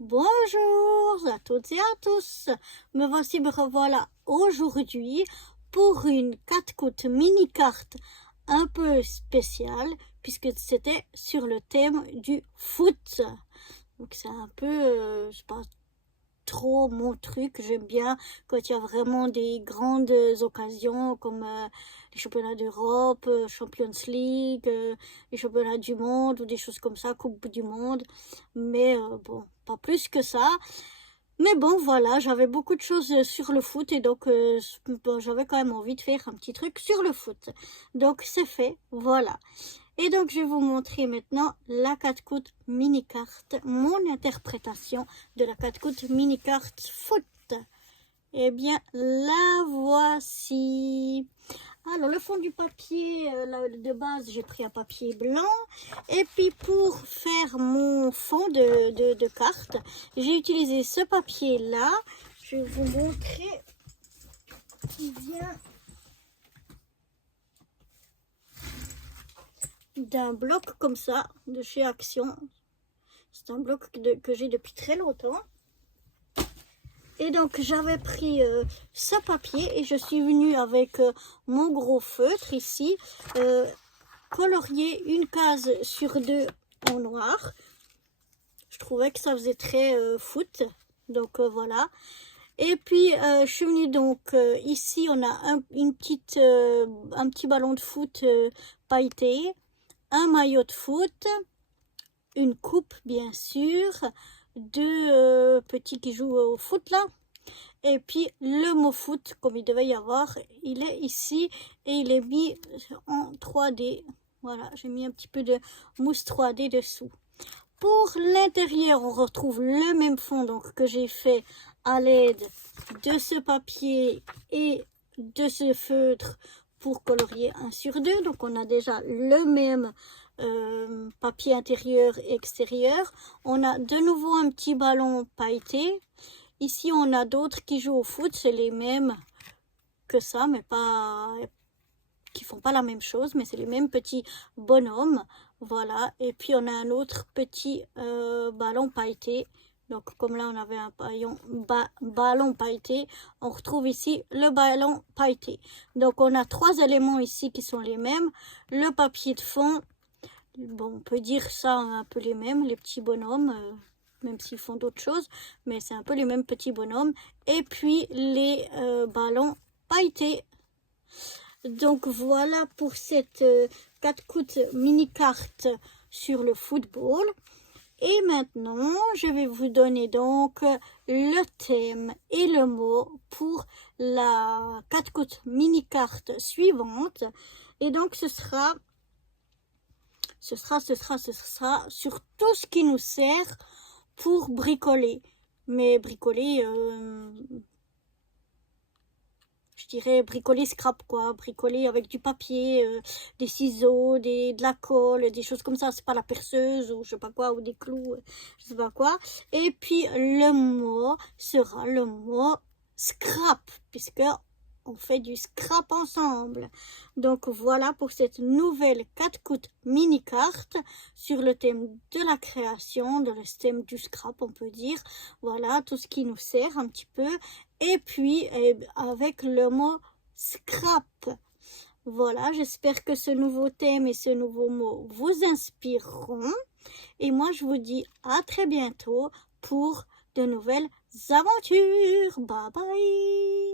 Bonjour à toutes et à tous, me revoilà aujourd'hui pour une 4 mini carte un peu spéciale puisque c'était sur le thème du foot. Donc c'est un peu, c'est pas trop mon truc, j'aime bien quand il y a vraiment des grandes occasions comme les championnats d'Europe, Champions League, les championnats du monde ou des choses comme ça, Coupe du monde, mais bon, pas plus que ça. Mais bon, voilà, j'avais beaucoup de choses sur le foot et donc bon, j'avais quand même envie de faire un petit truc sur le foot. Donc c'est fait, voilà. Et donc je vais vous montrer maintenant la 4 mini carte, mon interprétation de la 4 mini carte foot. Eh bien, la voici. Alors le fond du papier, de base, j'ai pris un papier blanc. Et puis pour faire mon fond de carte, j'ai utilisé ce papier-là. Je vais vous montrer qui vient d'un bloc comme ça, de chez Action. C'est un bloc que j'ai depuis très longtemps. Et donc j'avais pris ce papier et je suis venue avec mon gros feutre ici, colorier une case sur deux en noir. Je trouvais que ça faisait très foot, donc voilà. Et puis je suis venue donc ici on a un petit ballon de foot pailleté, un maillot de foot, une coupe bien sûr, deux petits qui jouent au foot là, et puis le mot foot comme il devait y avoir, il est ici et il est mis en 3D. Voilà, j'ai mis un petit peu de mousse 3D dessous. Pour l'intérieur, on retrouve le même fond donc que j'ai fait à l'aide de ce papier et de ce feutre pour colorier 1 sur 2. Donc on a déjà le même papier intérieur et extérieur. On a de nouveau un petit ballon pailleté. Ici on a d'autres qui jouent au foot, c'est les mêmes que ça, mais pas qui font pas la même chose, mais c'est les mêmes petits bonhommes. Voilà, et puis on a un autre petit ballon pailleté. Donc comme là on avait un ballon pailleté, on retrouve ici le ballon pailleté. Donc on a 3 éléments ici qui sont les mêmes. Le papier de fond, bon on peut dire ça un peu les mêmes, les petits bonhommes, même s'ils font d'autres choses, mais c'est un peu les mêmes petits bonhommes. Et puis les ballons pailletés. Donc voilà pour cette 4 mini carte sur le football. Et maintenant, je vais vous donner donc le thème et le mot pour la 4 mini carte suivante. Et donc ce sera sur tout ce qui nous sert pour bricoler. Mais bricoler, je dirais bricoler scrap quoi, bricoler avec du papier, des ciseaux, de la colle, des choses comme ça, c'est pas la perceuse ou je sais pas quoi, ou des clous, je sais pas quoi. Et puis le mot sera le mot scrap, puisque on fait du scrap ensemble. Donc voilà pour cette nouvelle 4 mini carte sur le thème de la création, de le thème du scrap on peut dire. Voilà tout ce qui nous sert un petit peu. Et puis avec le mot scrap. Voilà, j'espère que ce nouveau thème et ce nouveau mot vous inspireront. Et moi, je vous dis à très bientôt pour de nouvelles aventures. Bye bye!